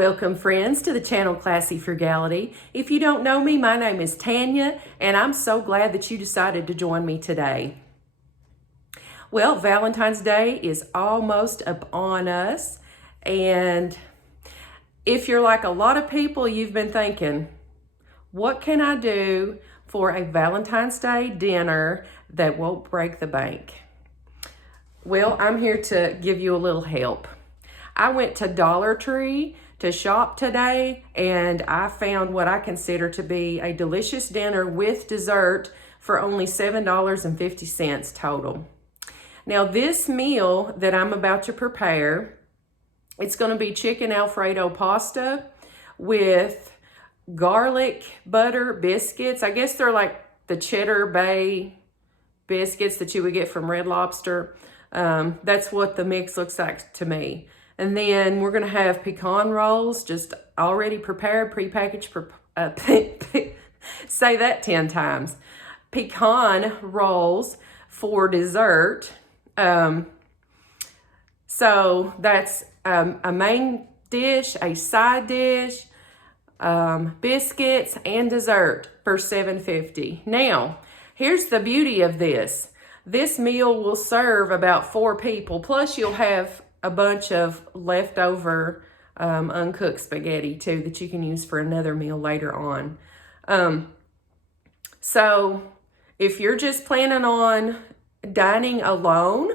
Welcome friends to the channel Classy Frugality. If you don't know me, my name is Tanya and I'm so glad that you decided to join me today. Well, Valentine's Day is almost upon us, and if you're like a lot of people, you've been thinking, what can I do for a Valentine's Day dinner that won't break the bank? Well, I'm here to give you a little help. I went to Dollar Tree to shop today, and I found what I consider to be a delicious dinner with dessert for only $7.50 total. Now, this meal that I'm about to prepare, it's going to be chicken Alfredo pasta with garlic butter biscuits. I guess they're like the Cheddar Bay biscuits that you would get from Red Lobster. That's what the mix looks like to me. And then we're going to have pecan rolls, just already prepared, prepackaged, say that 10 times. Pecan rolls for dessert. So that's a main dish, a side dish, biscuits, and dessert for $7.50. Now, here's the beauty of this. This meal will serve about 4 people, plus you'll have a bunch of leftover uncooked spaghetti too that you can use for another meal later on. So if you're just planning on dining alone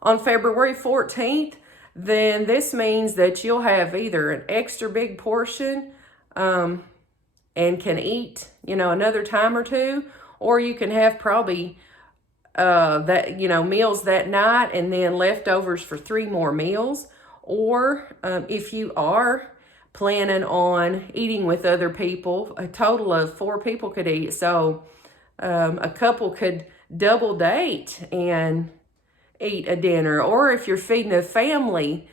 on February 14th, then this means that you'll have either an extra big portion and can eat, another time or two, or you can have probably meals that night and then leftovers for 3 more meals. Or if you are planning on eating with other people, a total of 4 people could eat. So a couple could double date and eat a dinner. Or if you're feeding a family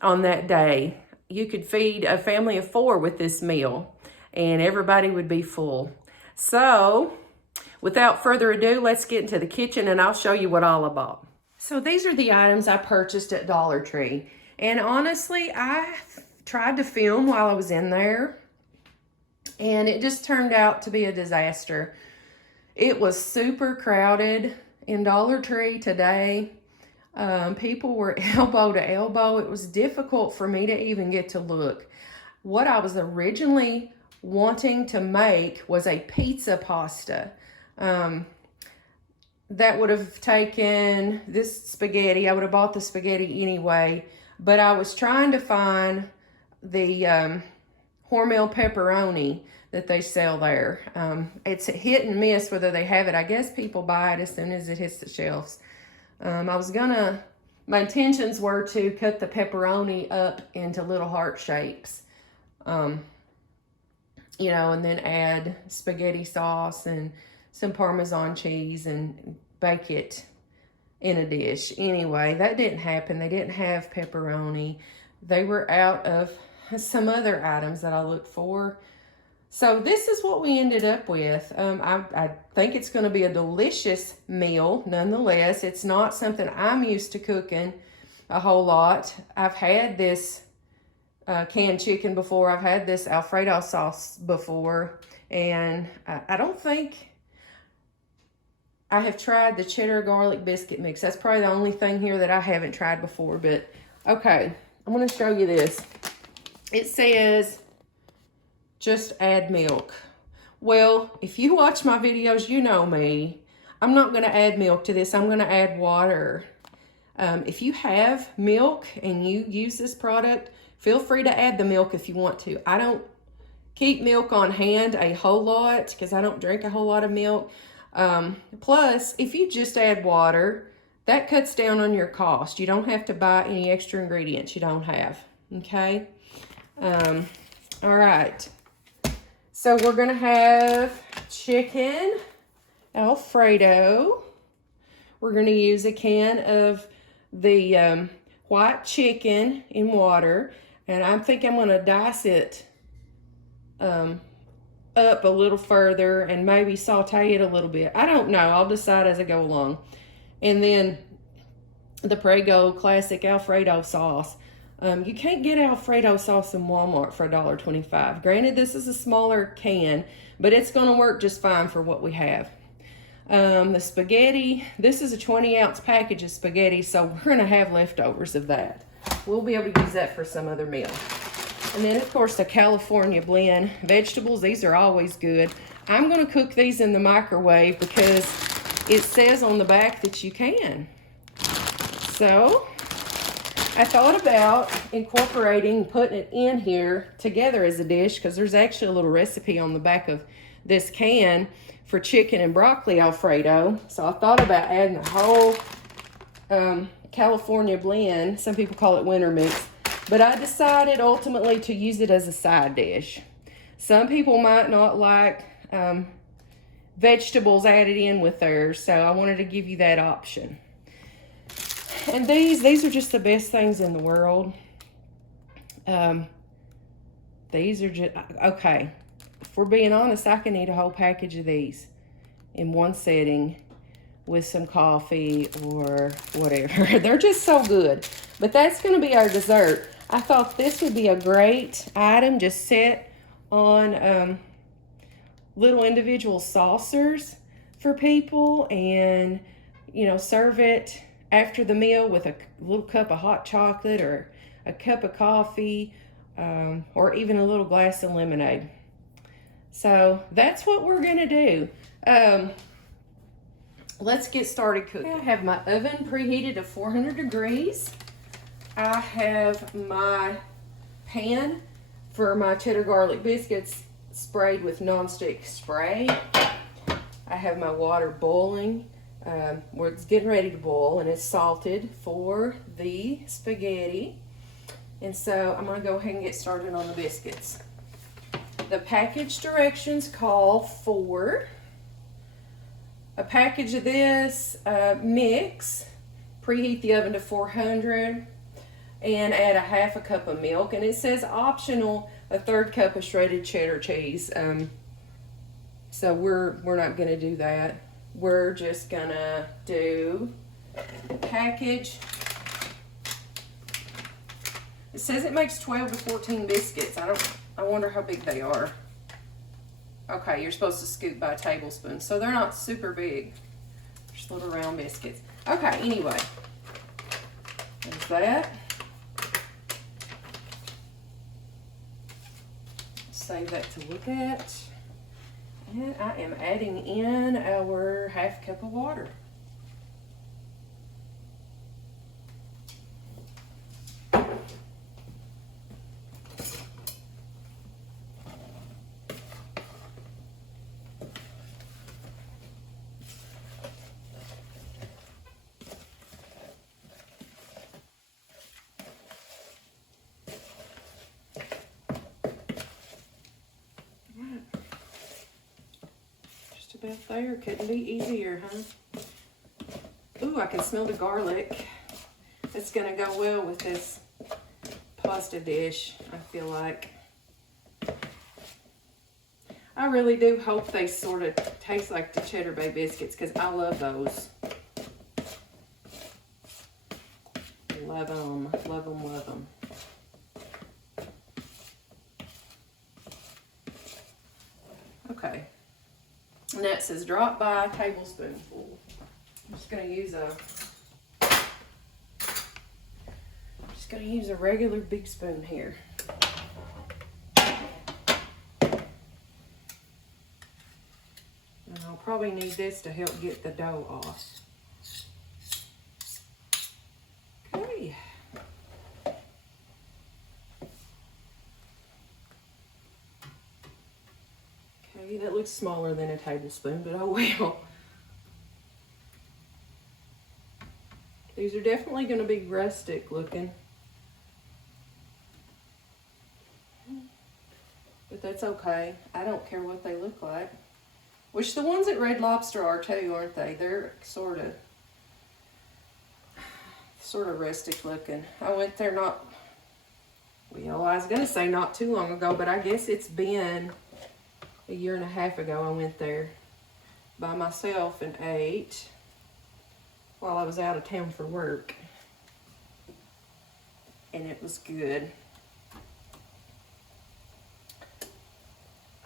on that day, you could feed a family of 4 with this meal and everybody would be full. So without further ado, let's get into the kitchen and I'll show you what all I bought. So these are the items I purchased at Dollar Tree. And honestly, I tried to film while I was in there and it just turned out to be a disaster. It was super crowded in Dollar Tree today. People were elbow to elbow. It was difficult for me to even get to look. What I was originally wanting to make was a pizza pasta. That would have taken this spaghetti. I would have bought the spaghetti anyway, but I was trying to find the Hormel pepperoni that they sell there. It's a hit and miss whether they have it. I guess people buy it as soon as it hits the shelves. My intentions were to cut the pepperoni up into little heart shapes, and then add spaghetti sauce and some Parmesan cheese and bake it in a dish. Anyway, that didn't happen. They didn't have pepperoni. They were out of some other items that I looked for. So this is what we ended up with. I think it's going to be a delicious meal nonetheless. It's not something I'm used to cooking a whole lot. I've had this canned chicken before. I've had this Alfredo sauce before. And I don't think I have tried the cheddar garlic biscuit mix. That's probably the only thing here that I haven't tried before. But okay, I'm going to show you this. It says, just add milk. Well, if you watch my videos, you know me. I'm not going to add milk to this. I'm going to add water. If you have milk and you use this product, feel free to add the milk if you want to. I don't keep milk on hand a whole lot because I don't drink a whole lot of milk. Plus, if you just add water, that cuts down on your cost. You don't have to buy any extra ingredients you don't have. Okay? All right. So we're going to have chicken Alfredo. We're going to use a can of the white chicken in water. And I think I'm going to dice it up a little further and maybe saute it a little bit. I don't know. I'll decide as I go along. And then the Prego classic Alfredo sauce. You can't get Alfredo sauce in Walmart for $1.25. Granted, this is a smaller can, but it's going to work just fine for what we have. The spaghetti, this is a 20-ounce package of spaghetti, so we're going to have leftovers of that. We'll be able to use that for some other meal. And then, of course, the California blend vegetables. These are always good. I'm going to cook these in the microwave because it says on the back that you can. So I thought about incorporating, putting it in here together as a dish, because there's actually a little recipe on the back of this can for chicken and broccoli Alfredo. So I thought about adding a whole California blend. Some people call it winter mix, but I decided ultimately to use it as a side dish. Some people might not like vegetables added in with theirs, so I wanted to give you that option. And these are just the best things in the world. These are just, okay, if we're being honest, I can eat a whole package of these in one setting with some coffee or whatever. They're just so good. But that's going to be our dessert. I thought this would be a great item, just set on little individual saucers for people, and, you know, serve it after the meal with a little cup of hot chocolate or a cup of coffee, or even a little glass of lemonade. So that's what we're gonna do. Let's get started cooking. I have my oven preheated to 400 degrees. I have my pan for my cheddar garlic biscuits sprayed with nonstick spray. I have my water boiling. Where it's getting ready to boil, and it's salted for the spaghetti. And so I'm going to go ahead and get started on the biscuits. The package directions call for a package of this mix. Preheat the oven to 400 and add a half a cup of milk. And it says optional, a 1/3 cup of shredded cheddar cheese. So we're not going to do that. We're just gonna do package. It says it makes 12 to 14 biscuits. I wonder how big they are. Okay, you're supposed to scoop by a tablespoon, so they're not super big. Just little round biscuits. Okay, anyway, there's that. Save that to look at. And I am adding in our half cup of water. About there, couldn't be easier, huh? Ooh, I can smell the garlic. It's gonna go well with this pasta dish, I feel like. I really do hope they sort of taste like the Cheddar Bay biscuits, because I love those. Love them, love them, love them. Okay. And that says drop by a tablespoonful. I'm just gonna use a regular big spoon here. And I'll probably need this to help get the dough off. Okay. That looks smaller than a tablespoon, but oh well. These are definitely going to be rustic looking. But that's okay. I don't care what they look like. Which the ones at Red Lobster are too, aren't they? They're sort of rustic looking. I went there I was going to say not too long ago, but I guess it's been a year and a half ago. I went there by myself and ate while I was out of town for work. and it was good.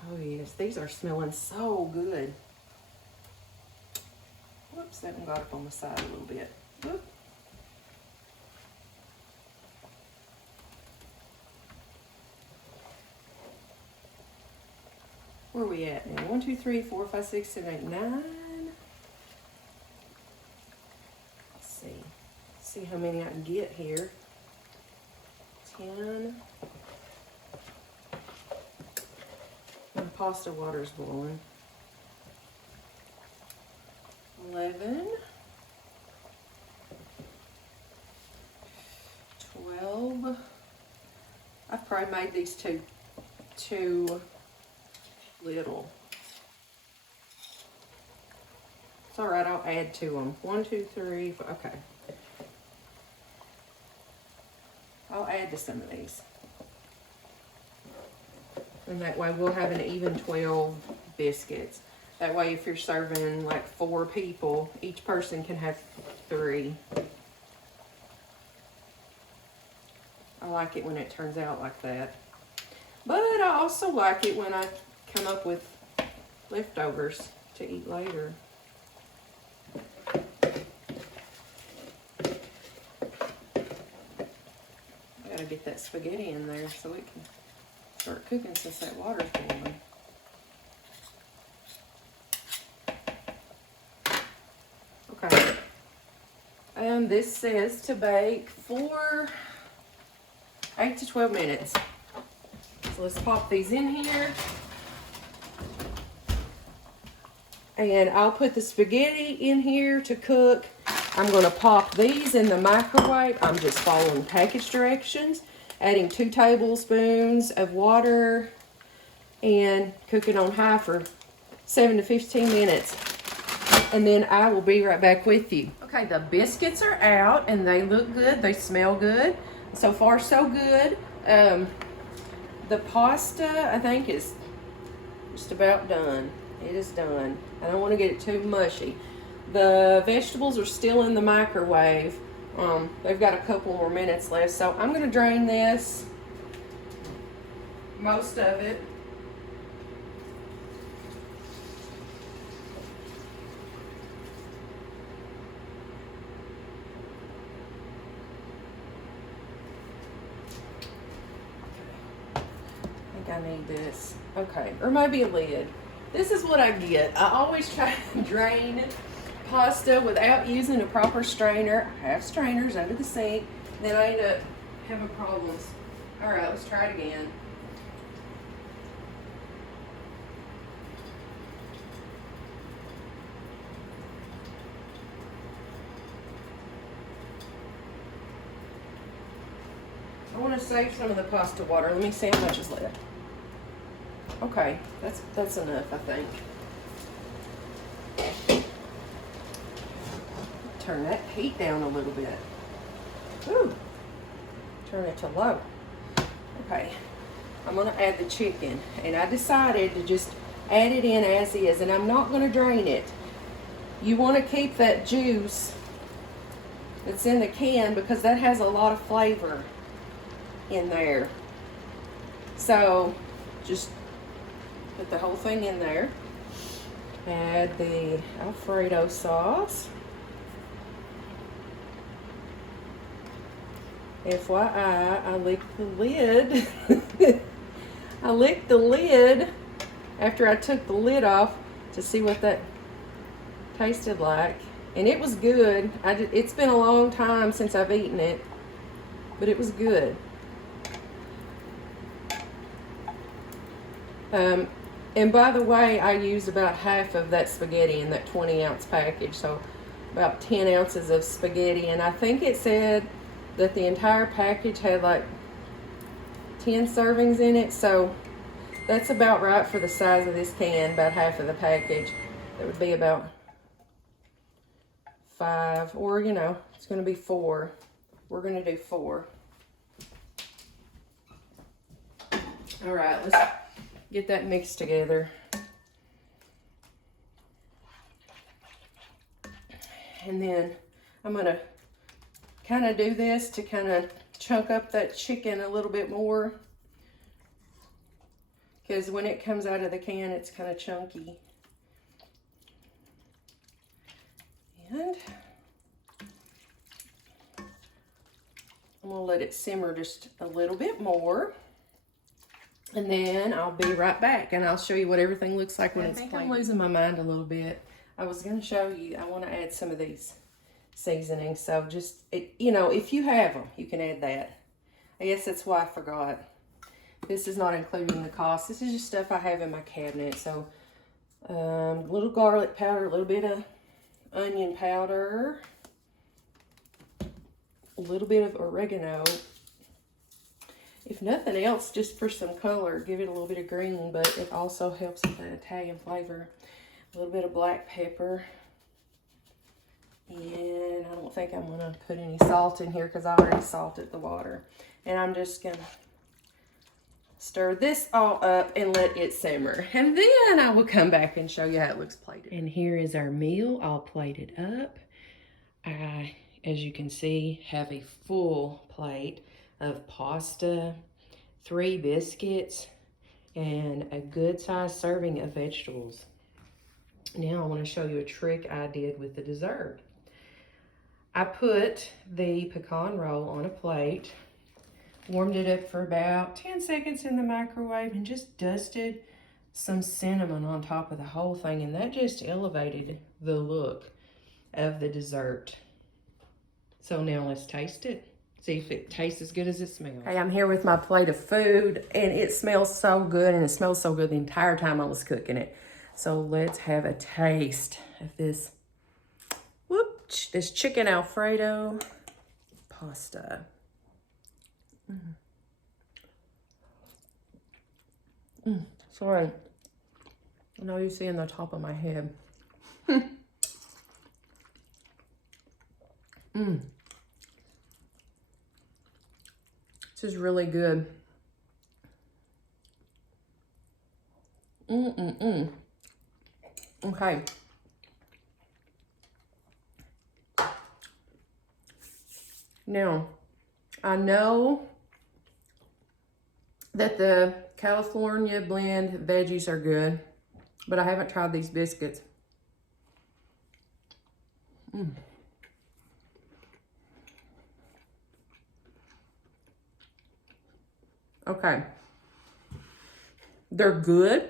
Oh yes, these are smelling so good. Whoops, that one got up on the side a little bit. Whoop. Where are we at now? 1, 2, 3, 4, 5, 6, 7, 8, 9. Let's see how many I can get here. 10. My pasta water's boiling. 11. 12. I've probably made these too little. It's all right, I'll add to them. 1, 2, 3, 4, okay. I'll add to some of these. And that way we'll have an even 12 biscuits. That way if you're serving like 4 people, each person can have 3. I like it when it turns out like that. But I also like it when I come up with leftovers to eat later. I gotta get that spaghetti in there so it can start cooking since that water's boiling. Okay. And this says to bake for 8 to 12 minutes. So let's pop these in here. And I'll put the spaghetti in here to cook. I'm going to pop these in the microwave. I'm just following package directions. Adding 2 tablespoons of water and cook it on high for 7 to 15 minutes. And then I will be right back with you. Okay, the biscuits are out and they look good. They smell good. So far, so good. The pasta, I think, is just about done. It is done. I don't want to get it too mushy. The vegetables are still in the microwave. They've got a couple more minutes left, so I'm going to drain this, most of it. I need this. Okay, or maybe a lid. This is what I get. I always try to drain pasta without using a proper strainer. I have strainers under the sink, then I end up having problems. All right, let's try it again. I want to save some of the pasta water. Let me see how much is left. Okay, that's enough, I think. Turn that heat down a little bit. Ooh, turn it to low. Okay, I'm gonna add the chicken, and I decided to just add it in as is, and I'm not gonna drain it. You want to keep that juice that's in the can because that has a lot of flavor in there. So just put the whole thing in there. Add the Alfredo sauce. FYI, I licked the lid. I licked the lid after I took the lid off to see what that tasted like. And it was good. It's been a long time since I've eaten it, but it was good. And by the way, I used about half of that spaghetti in that 20-ounce package, so about 10 ounces of spaghetti. And I think it said that the entire package had like 10 servings in it, so that's about right for the size of this can, about half of the package. That would be about 5, or you know, it's going to be 4. We're going to do 4. All right, let's get that mixed together. And then I'm going to kind of do this to kind of chunk up that chicken a little bit more, because when it comes out of the can, it's kind of chunky. And I'm gonna let it simmer just a little bit more. And then I'll be right back and I'll show you what everything looks like when it's plain. I think I'm losing my mind a little bit. I was gonna show you, I wanna add some of these seasonings. So just, you know, if you have them, you can add that. I guess that's why I forgot. This is not including the cost. This is just stuff I have in my cabinet. So a little garlic powder, a little bit of onion powder, a little bit of oregano. If nothing else, just for some color, give it a little bit of green, but it also helps with that Italian flavor. A little bit of black pepper. And I don't think I'm gonna put any salt in here because I already salted the water. And I'm just gonna stir this all up and let it simmer. And then I will come back and show you how it looks plated. And here is our meal all plated up. I, as you can see, have a full plate of pasta, 3 biscuits, and a good sized serving of vegetables. Now I want to show you a trick I did with the dessert. I put the pecan roll on a plate, warmed it up for about 10 seconds in the microwave, and just dusted some cinnamon on top of the whole thing, and that just elevated the look of the dessert. So now let's taste it. See if it tastes as good as it smells. Okay, I'm here with my plate of food, and it smells so good, and it smells so good the entire time I was cooking it. So let's have a taste of this, this chicken Alfredo pasta. Sorry, I know you see in the top of my head. This is really good. Okay. Now, I know that the California blend veggies are good, but I haven't tried these biscuits. Okay, they're good,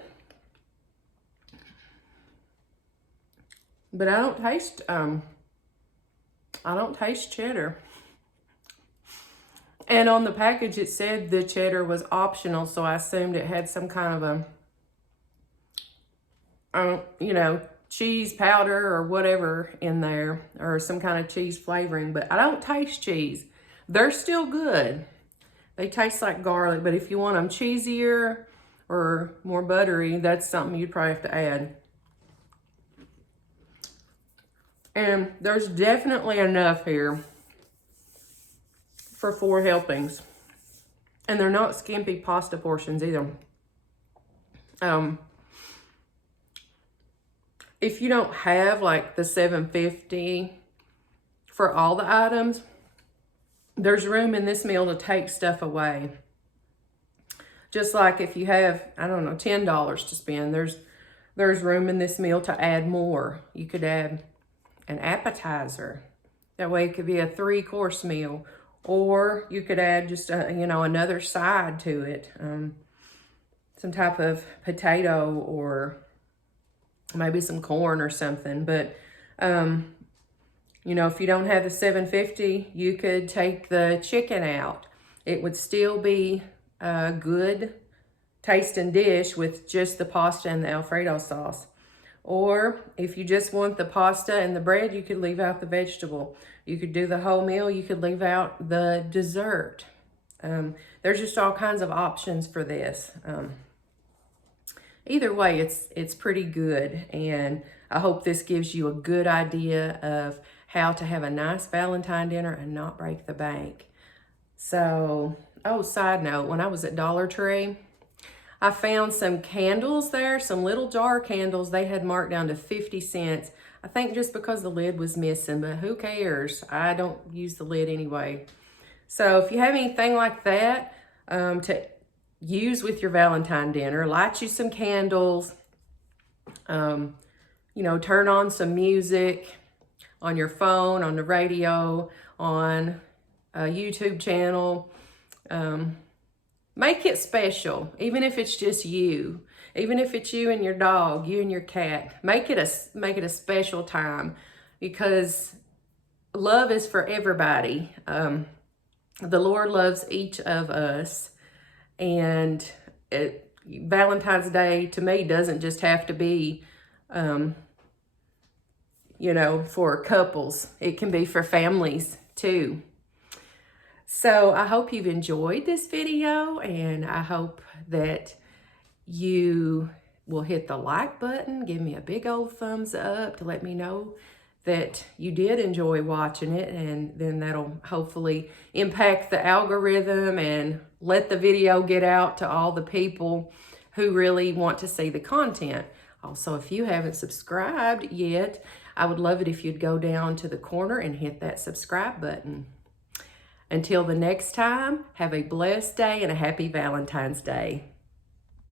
but I don't taste cheddar. And on the package it said the cheddar was optional, so I assumed it had some kind of a, you know, cheese powder or whatever in there, or some kind of cheese flavoring, but I don't taste cheese. They're still good. They taste like garlic, but if you want them cheesier or more buttery, that's something you'd probably have to add. And there's definitely enough here for 4 helpings. And they're not skimpy pasta portions either. If you don't have like the $7.50 for all the items, there's room in this meal to take stuff away. Just like if you have, I don't know, $10 to spend, there's room in this meal to add more. You could add an appetizer. That way it could be a 3-course meal. Or you could add just a, you know, another side to it. Some type of potato or maybe some corn or something. But you know, if you don't have the $7.50, you could take the chicken out. It would still be a good tasting dish with just the pasta and the Alfredo sauce. Or if you just want the pasta and the bread, you could leave out the vegetable. You could do the whole meal. You could leave out the dessert. There's just all kinds of options for this. Either way, it's pretty good. And I hope this gives you a good idea of how to have a nice Valentine dinner and not break the bank. So, oh, side note, when I was at Dollar Tree, I found some candles there, some little jar candles. They had marked down to 50 cents. I think just because the lid was missing, but who cares? I don't use the lid anyway. So if you have anything like that to use with your Valentine dinner, light you some candles, you know, turn on some music on your phone, on the radio, on a YouTube channel. Make it special, even if it's just you. Even if it's you and your dog, you and your cat. Make it a special time, because love is for everybody. The Lord loves each of us, and Valentine's Day to me doesn't just have to be you know, for couples. It can be for families too. So I hope you've enjoyed this video, and I hope that you will hit the like button, give me a big old thumbs up to let me know that you did enjoy watching it, and then that'll hopefully impact the algorithm and let the video get out to all the people who really want to see the content. Also, if you haven't subscribed yet, I would love it if you'd go down to the corner and hit that subscribe button. Until the next time, have a blessed day and a happy Valentine's Day.